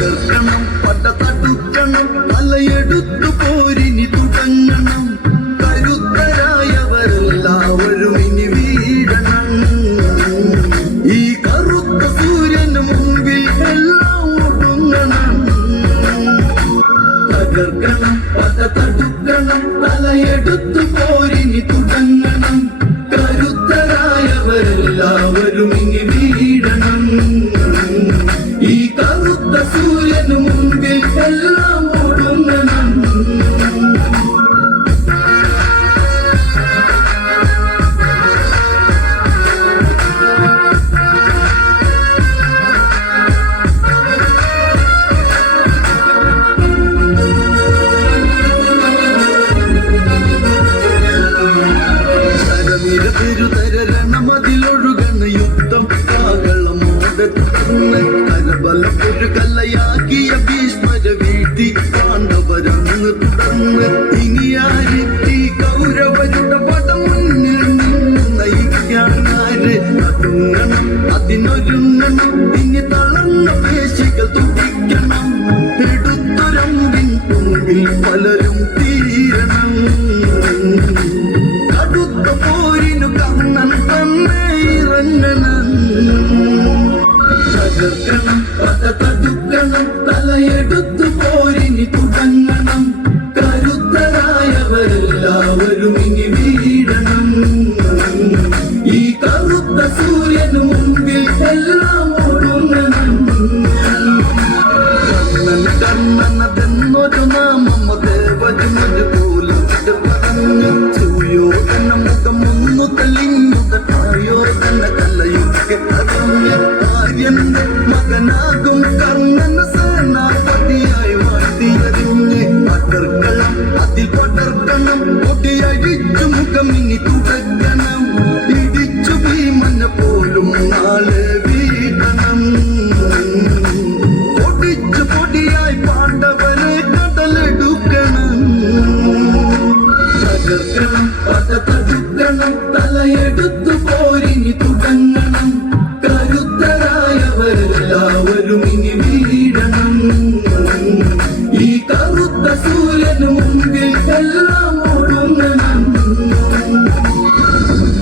തകർക്കണം പട തടുക്കണം തലയെടുത്തു പോരിനി തുടങ്ങണം കരുത്തരായവരെല്ലാവരും ഇനി വീഴണം ഈ കറുത്ത സൂര്യന് മുമ്പിൽ എല്ലാം ഒടുങ്ങണം തകർക്കണം പട തടുക്കണം തലയെടുത്തു പോരിനി തുടങ്ങണം കരുത്തരായവരെല്ലാവരും ഇനി വീഴണം ഈ കറുത്ത സൂര്യന് മുമ്പിൽ എല്ലാം ഒടുങ്ങണം രണമതിലൊഴുകണ യുദ്ധം കാകളമോടെ തുടർന്ന് കരബലപ്പൊരു കല്ലയാക്കിയ ഭീഷ്മര വീഴ്ത്തി പാണ്ഡവരന്ന് തുടർന്ന് ഇനിയാരിത്തി കൗരവരുടെ പടം മുന്നിൽ നിന്ന് നയിക്കാനാര് അതുങ്ങണം അതിനൊരുങ്ങണം ഇനി തളർന്ന പേശികൾ തുടിക്കണം എടുത്തൊരമ്പിൻ തുമ്പിൽ പലരും തീരണം കടുത്ത പോരിനു കണ്ണൻ തന്നെ ഇറങ്ങണം തകർക്കണം പട തടുക്കണം തലയെടുത്തു പോരിനി തുടങ്ങണം കരുത്തരായവരെല്ലാവരും ഇനി വീഴണം ഈ കറുത്ത സൂര്യന് മുമ്പിൽ എല്ലാം ഒടുങ്ങണം കണ്ണൻ കണ്ണനതെന്നൊരു നാമം ദേവജനൊരു പോലും പറഞ്ഞു ചൂയോധന മുഖമൊന്നു തെളിഞ്ഞുതട്ടായോധന കലയൊക്കെ പറഞ്ഞ് ആര്യന്റെ മകനാകും കർണന സേനാപതിയായി വാഴ്ത്തിയറിഞ്ഞ് പടർക്കണം അതിൽ പടർക്കണം കൊടിയഴിച്ചു മുഖം ഇനി തുടക്കണം ഇടിച്ചു ഭീമനെ പോലും നാളെ വീഴണം പൊടിച്ചു പൊടിയായി പാണ്ഡവരെ കടലെടുക്കണം തകർക്കണം പട തടുക്കണം തലയെടുത്തു പോരിനി തുടങ്ങണം കരുത്തരായവരെല്ലാവരും ഇനി വീഴണം ഈ കറുത്ത സൂര്യന് മുമ്പിൽ എല്ലാം